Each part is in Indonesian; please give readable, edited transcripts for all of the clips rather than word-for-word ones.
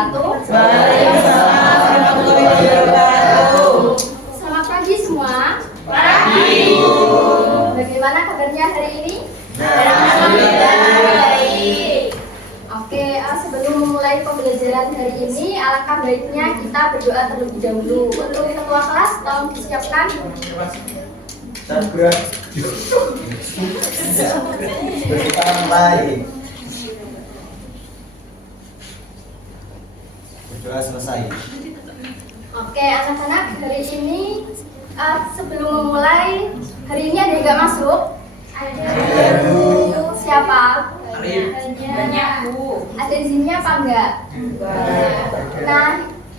wabarakatuh. Waalaikumsalam warahmatullahi wabarakatuh. Selamat pagi semua. Pagi. Bagaimana kabarnya hari ini? Alhamdulillah baik. Oke, sebelum memulai pembelajaran hari ini, alangkah baiknya kita berdoa terlebih dahulu. Untuk ketua kelas, tolong disiapkan. Berdoa selesai. Oke, anak-anak, hari ini sebelum memulai, hari ini ada yang nggak masuk? Siapa? Banyak Bu. Ada izinnya apa enggak? Nah,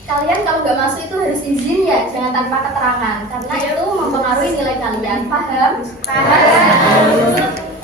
kalian kalau nggak masuk itu harus izin ya, jangan tanpa keterangan, karena itu mempengaruhi nilai kalian. Paham?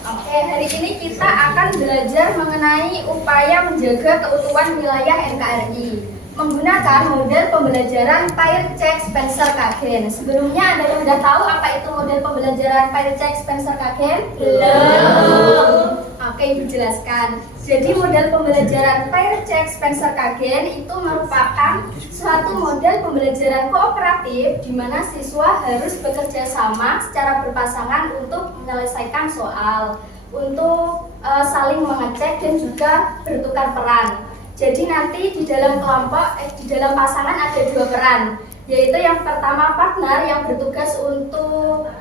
Oke, hari ini kita akan belajar mengenai upaya menjaga keutuhan wilayah NKRI menggunakan model pembelajaran Pair Check Spencer Kagen. Sebelumnya ada yang sudah tahu apa itu model pembelajaran Pair Check Spencer Kagen? Belum. Oke, Ibu jelaskan. Jadi model pembelajaran Pair Check Spencer Kagen itu merupakan suatu model pembelajaran kooperatif di mana siswa harus bekerja sama secara berpasangan untuk menyelesaikan soal, untuk saling mengecek dan juga bertukar peran. Jadi nanti di dalam kelompok, di dalam pasangan ada dua peran, yaitu yang pertama partner yang bertugas untuk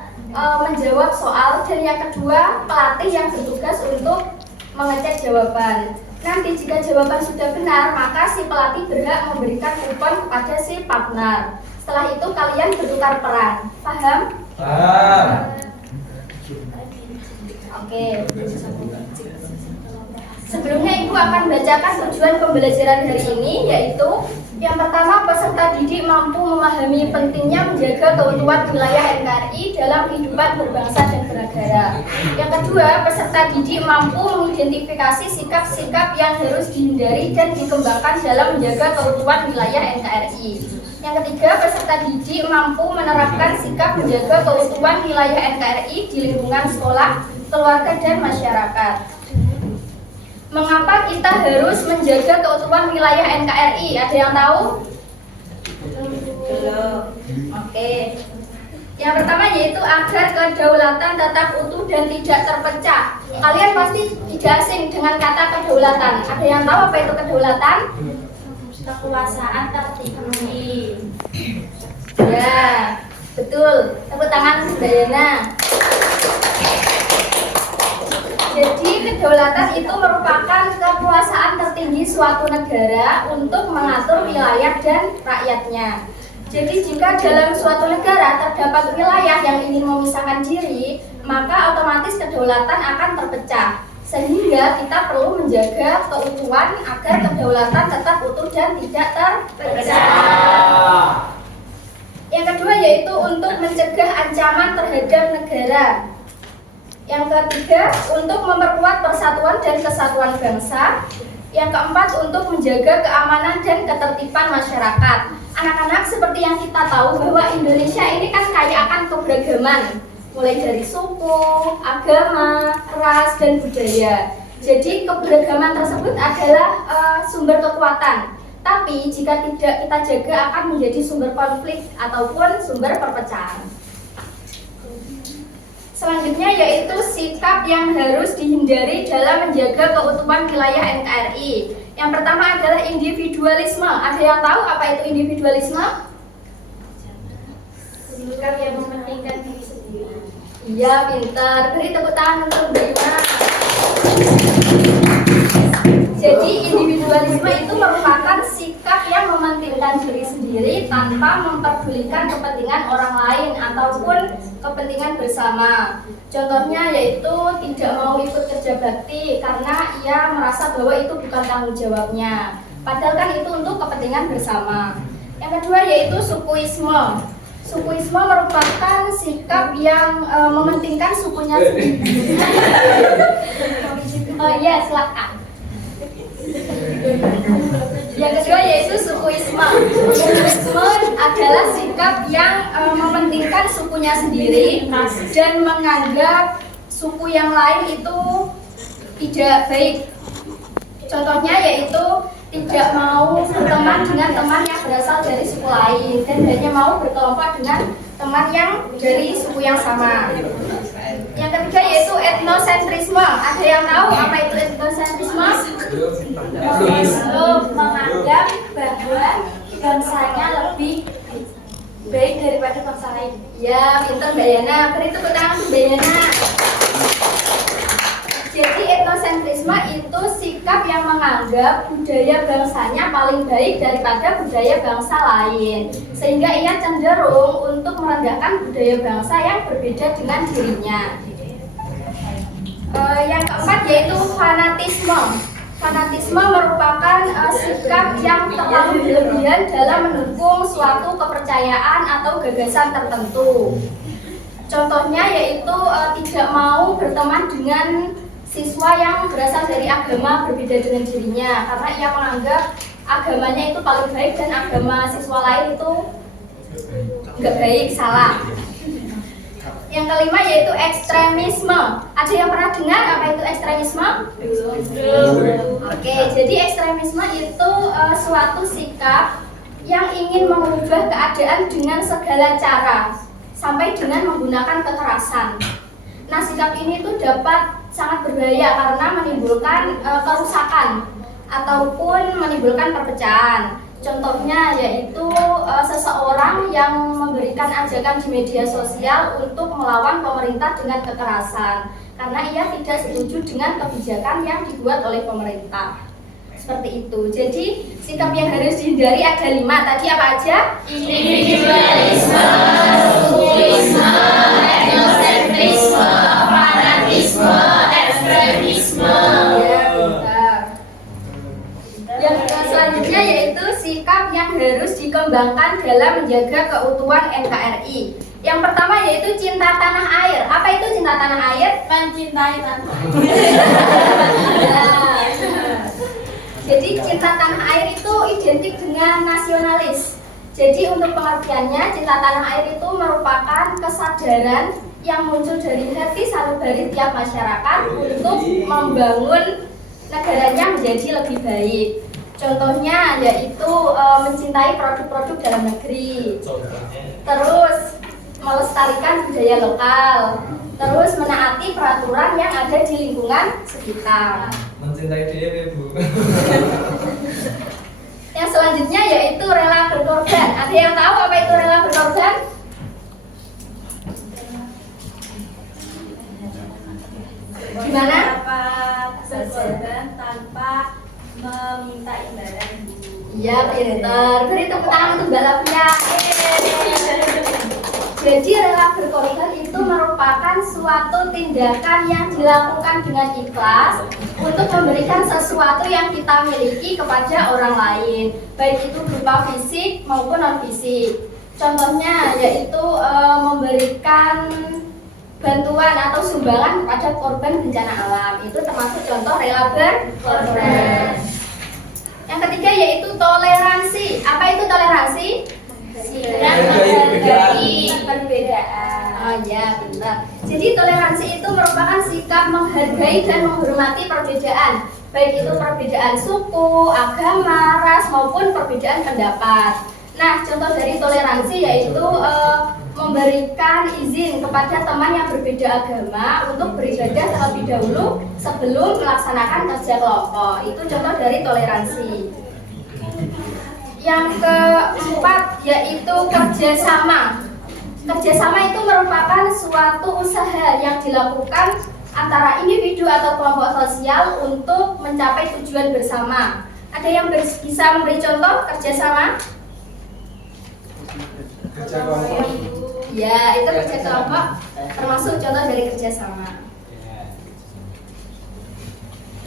menjawab soal, dan yang kedua pelatih yang bertugas untuk mengecek jawaban. Nanti jika jawaban sudah benar, maka si pelatih berhak memberikan kupon kepada si partner. Setelah itu kalian bertukar peran. Paham? Paham. Oke. Sebelumnya Ibu akan bacakan tujuan pembelajaran hari ini, yaitu yang pertama, peserta didik mampu memahami pentingnya menjaga keutuhan wilayah NKRI dalam kehidupan berbangsa dan bernegara. Yang kedua, peserta didik mampu mengidentifikasi sikap-sikap yang harus dihindari dan dikembangkan dalam menjaga keutuhan wilayah NKRI. Yang ketiga, peserta didik mampu menerapkan sikap menjaga keutuhan wilayah NKRI di lingkungan sekolah, keluarga, dan masyarakat. Mengapa kita harus menjaga keutuhan wilayah NKRI? Ada yang tahu? Belum. Oke. Yang pertama yaitu agar kedaulatan tetap utuh dan tidak terpecah. Kalian pasti tidak asing dengan kata kedaulatan. Ada yang tahu apa itu kedaulatan? Kekuasaan tertinggi. Ya, betul. Tepuk tangan Dayana. Jadi kedaulatan itu merupakan kekuasaan tertinggi suatu negara untuk mengatur wilayah dan rakyatnya. Jadi jika dalam suatu negara terdapat wilayah yang ingin memisahkan diri, maka otomatis kedaulatan akan terpecah. Sehingga kita perlu menjaga keutuhan agar kedaulatan tetap utuh dan tidak terpecah. Yang kedua yaitu untuk mencegah ancaman terhadap negara. Yang ketiga, untuk memperkuat persatuan dan kesatuan bangsa. Yang keempat, untuk menjaga keamanan dan ketertiban masyarakat. Anak-anak, seperti yang kita tahu bahwa Indonesia ini kan kaya akan keberagaman, mulai dari suku, agama, ras, dan budaya. Jadi keberagaman tersebut adalah sumber kekuatan. Tapi jika tidak kita jaga akan menjadi sumber konflik ataupun sumber perpecahan. Selanjutnya yaitu sikap yang harus dihindari dalam menjaga keutuhan wilayah NKRI. Yang pertama adalah individualisme. Ada yang tahu apa itu individualisme? Sikap yang mementingkan diri sendiri. Iya, pintar. Beri tepuk tangan untuk Mbak Yuna. Jadi individualisme itu merupakan sikap yang mementingkan diri sendiri tanpa memperdulikan kepentingan orang lain ataupun kepentingan bersama. Contohnya yaitu tidak mau ikut kerja bakti karena ia merasa bahwa itu bukan tanggung jawabnya. Padahal kan itu untuk kepentingan bersama. Yang kedua yaitu sukuisme. Sukuisme merupakan sikap yang mementingkan sukunya sendiri. Oh iya, silakan. Yang kedua yaitu sukuisme. Sukuisme adalah sikap yang mementingkan sukunya sendiri dan menganggap suku yang lain itu tidak baik. Contohnya yaitu tidak mau berteman dengan teman yang berasal dari suku lain dan hanya mau berkelompok dengan teman yang dari suku yang sama. Yang ketiga yaitu etnosentrisme. Ada yang tahu apa itu etnosentrisme? Menganggap bahwa bangsanya lebih baik daripada bangsa lain. Ya, pintar Mbak Yana. Beri tepuk tangan Mbak Yana. Jadi etnosentrisme itu sikap yang menganggap budaya bangsanya paling baik daripada budaya bangsa lain, sehingga ia cenderung untuk merendahkan budaya bangsa yang berbeda dengan dirinya. Yang keempat yaitu fanatisme. Fanatisme merupakan sikap yang terlalu berlebihan dalam mendukung suatu kepercayaan atau gagasan tertentu. Contohnya yaitu tidak mau berteman dengan siswa yang berasal dari agama berbeda dengan dirinya karena ia menganggap agamanya itu paling baik dan agama siswa lain itu nggak baik, salah. Yang kelima yaitu ekstremisme. Ada yang pernah dengar apa itu ekstremisme? Oke, jadi ekstremisme itu suatu sikap yang ingin mengubah keadaan dengan segala cara sampai dengan menggunakan kekerasan. Nah, sikap ini tuh dapat sangat berbahaya karena menimbulkan kerusakan ataupun menimbulkan perpecahan. Contohnya yaitu seseorang yang memberikan ajakan di media sosial untuk melawan pemerintah dengan kekerasan karena ia tidak setuju dengan kebijakan yang dibuat oleh pemerintah. Seperti itu. Jadi sikap yang harus dihindari ada 5. Tadi apa aja? Individualisme, populisme, etnosentrisme, fanatisme, ekstremisme. Ya, benar. Yang selanjutnya yaitu sikap yang harus dikembangkan dalam menjaga keutuhan NKRI. Yang pertama yaitu cinta tanah air. Apa itu cinta tanah air? Mencintai tanah air. Jadi cinta tanah air itu identik dengan nasionalis. Jadi untuk pengertiannya, cinta tanah air itu merupakan kesadaran yang muncul dari hati sanubari tiap masyarakat untuk membangun negaranya menjadi lebih baik. Contohnya yaitu mencintai produk-produk dalam negeri, terus melestarikan budaya lokal, terus menaati peraturan yang ada di lingkungan sekitar. Mencintai diri, Bu. Yang selanjutnya yaitu rela berkorban. Ada yang tahu apa itu rela berkorban? Gimana? Dapat berkorban tanpa meminta imbalan. Iya, pintar. Beri tepuk tangan untuk Mbak Lavia. Jadi rela berkorban itu merupakan suatu tindakan yang dilakukan dengan ikhlas untuk memberikan sesuatu yang kita miliki kepada orang lain, baik itu berupa fisik maupun non fisik. Contohnya yaitu memberikan bantuan atau sumbangan kepada korban bencana alam. Itu termasuk contoh rela berkorban. Yang ketiga yaitu toleransi. Apa itu toleransi? Sikap menghargai perbedaan. Oh ya, pintar. Jadi toleransi itu merupakan sikap menghargai dan menghormati perbedaan, baik itu perbedaan suku, agama, ras maupun perbedaan pendapat. Nah, contoh dari toleransi yaitu memberikan izin kepada teman yang berbeda agama untuk beribadah terlebih dahulu sebelum melaksanakan kerja kelompok. Itu contoh dari toleransi. Yang keempat yaitu kerjasama. Kerjasama itu merupakan suatu usaha yang dilakukan antara individu atau kelompok sosial untuk mencapai tujuan bersama. Ada yang bisa memberi contoh kerjasama? Kerja kelompok. Ya, itu kerja kelompok termasuk contoh dari kerjasama.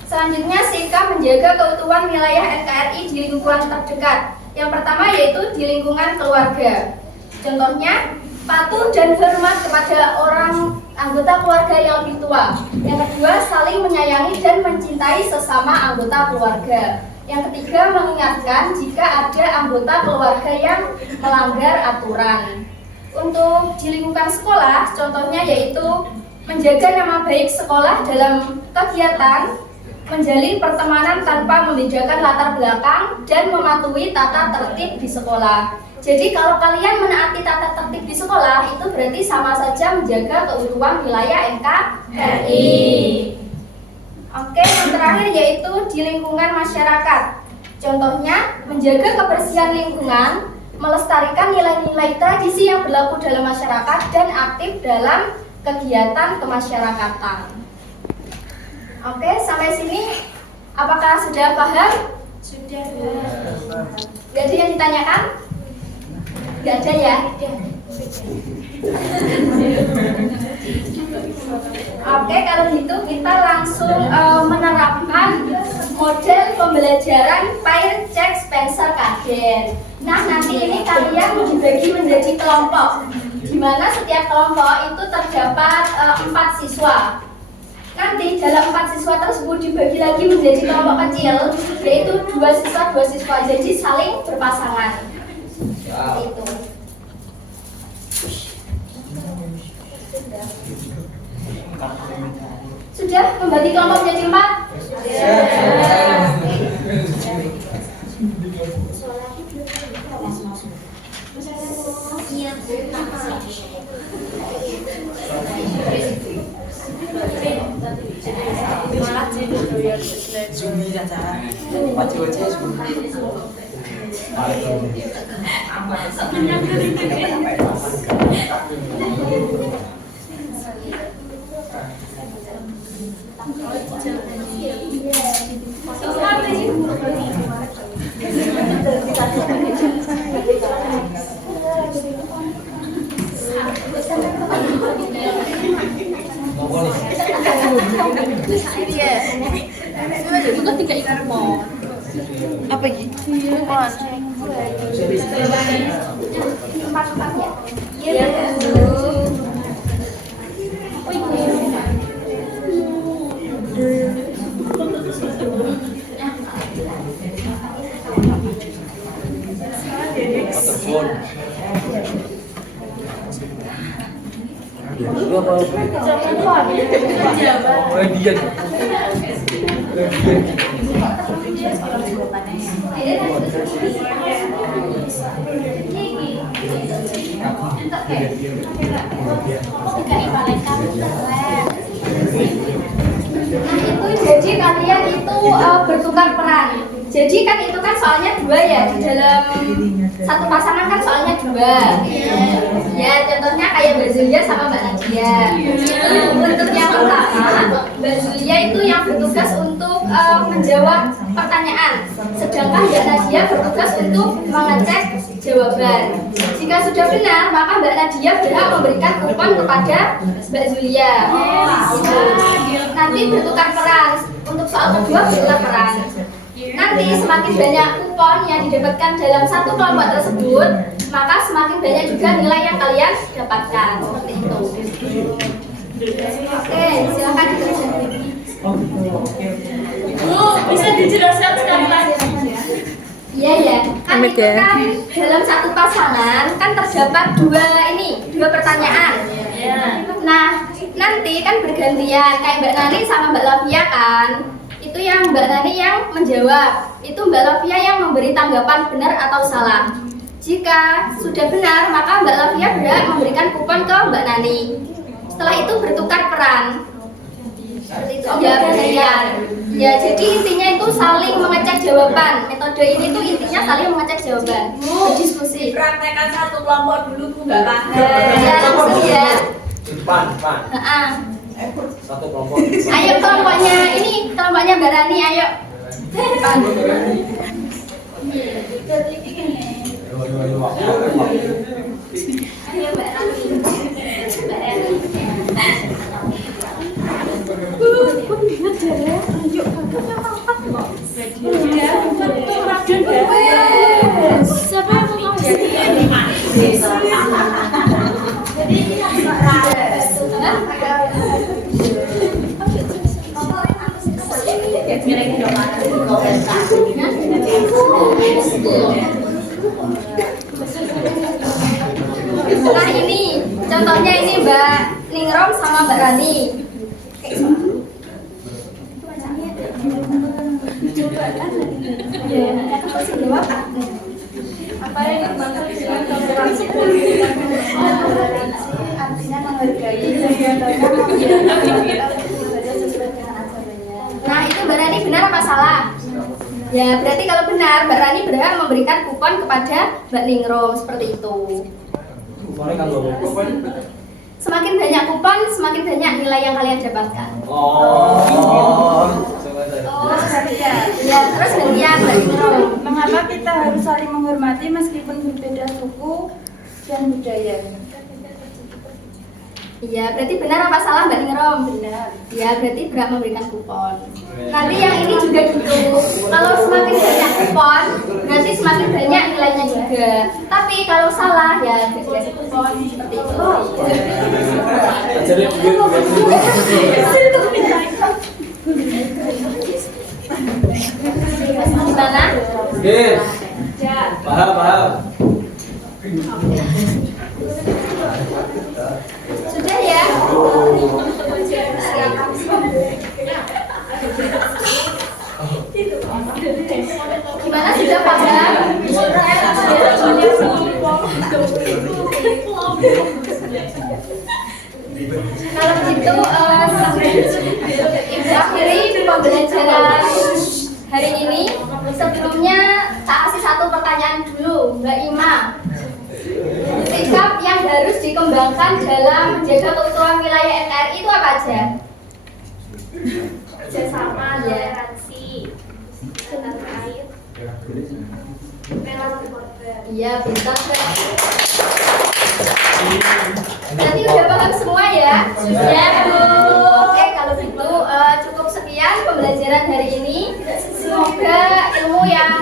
Selanjutnya sikap menjaga keutuhan wilayah NKRI di lingkungan terdekat. Yang pertama yaitu di lingkungan keluarga. Contohnya patuh dan hormat kepada orang anggota keluarga yang lebih tua. Yang kedua saling menyayangi dan mencintai sesama anggota keluarga. Yang ketiga mengingatkan jika ada anggota keluarga yang melanggar aturan. Untuk di lingkungan sekolah, contohnya yaitu menjaga nama baik sekolah dalam kegiatan menjalin pertemanan tanpa membedakan latar belakang, dan mematuhi tata tertib di sekolah. Jadi kalau kalian menaati tata tertib di sekolah, itu berarti sama saja menjaga keutuhan wilayah NKRI. Oke, yang terakhir yaitu di lingkungan masyarakat. Contohnya, menjaga kebersihan lingkungan, melestarikan nilai-nilai tradisi yang berlaku dalam masyarakat, dan aktif dalam kegiatan kemasyarakatan. Oke, sampai sini apakah sudah paham? Sudah. Gak ada yang ditanyakan? Gak ada ya? Oke, kalau gitu kita langsung menerapkan model pembelajaran Pair Cek Spencer Kagen. Nah, nanti ini kalian dibagi menjadi kelompok, di mana setiap kelompok itu terdapat 4 siswa. Nanti dalam 4 siswa tersebut dibagi lagi menjadi kelompok kecil, yaitu 2 siswa, jadi saling berpasangan. Itu. Sudah membagi kelompok menjadi 4? Zumi Caca, wajah-wajah Zumi. Apa gitu? Iya. Telepon. Itu apa? Bagian. Nah, itu jadi kalian itu bertukar peran. Jadi kan itu kan soalnya 2 ya, di dalam satu pasangan kan soalnya 2. Ya, contohnya kayak Mbak Zulia sama Mbak Nadia. Untuk yang pertama, Mbak Zulia itu yang bertugas untuk menjawab pertanyaan, sedangkan Mbak Nadia bertugas untuk mengecek jawaban. Jika sudah benar, maka Mbak Nadia berhak memberikan kupon kepada Mbak Zulia. Nanti bertukar peran. Untuk soal kedua bertukar peran. Nanti semakin banyak kupon yang didapatkan dalam satu kelompok tersebut, maka semakin banyak juga nilai yang kalian dapatkan. Seperti itu. Oke, silakan dikerjakan. Bu, bisa dijelaskan sekali lagi? Iya ya, kan itu kan dalam satu pasangan kan terdapat 2 pertanyaan. Nah, nanti kan bergantian kayak Mbak Nani sama Mbak Lavia kan. Itu yang Mbak Nani yang menjawab, itu Mbak Lavia yang memberi tanggapan benar atau salah. Jika sudah benar, maka Mbak Lavia berhak memberikan kupon ke Mbak Nani. Setelah itu bertukar peran. Seperti itu. Ya, bergantian. Ya, jadi intinya itu saling mengecek jawaban. Metode ini tuh intinya saling mengecek jawaban. Berdiskusi. Praktekan satu kelompok dulu, Bu, nggak paham. Ya, langsung ya. Depan. Satu kelompok. Ayo kelompoknya ini, kelompoknya Mbak Rani, ayo. Depan. Ayo Mbak Rani. Mbak Rani. Siapa yang mau Nah ini, contohnya ini Mbak Ningrom sama Mbak Rani. Ya, aku pasti jawab. Apa yang dimaksud dengan toleransi? Toleransi artinya menghargai Nah, itu Mbak Rani benar apa salah? Ya, berarti kalau benar, Mbak Rani berhak memberikan kupon kepada Mbak Ningrum seperti itu. Kuponnya kan lo. Semakin banyak kupon, semakin banyak nilai yang kalian dapatkan. Ya, terus gantian Mbak Ningrum. Mengapa kita harus saling menghormati meskipun berbeda suku dan budaya? Iya, berarti benar apa salah Mbak Ningrum? Benar. Ya, berarti berhak memberikan kupon. Nanti yang ini juga gitu. Kalau semakin banyak kupon, berarti semakin banyak nilainya juga. Tapi kalau salah ya dikasih kupon seperti itu. Jadi Gimana? Oke. Paham. Sudah ya? Gimana sudah paham? Kalau begitu, Ibu akhiri pembelajaran hari ini. Sebelumnya tak kasih satu pertanyaan dulu, Mbak Ima. Sikap yang harus dikembangkan dalam menjaga keutuhan wilayah NKRI itu apa aja? Kerjasama, toleransi, tanah air, rela berkorban. Iya, betul. Berarti udah paham semua ya? Sudah, Bu. Oke, kalau gitu cukup sekian pembelajaran hari ini. Semoga ilmu yang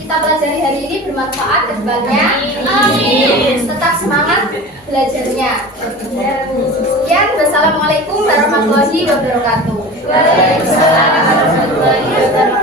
kita pelajari hari ini bermanfaat ke depannya. Amin. Tetap semangat belajarnya. Sekian, wassalamualaikum warahmatullahi wabarakatuh. Waalaikumsalam warahmatullahi wabarakatuh.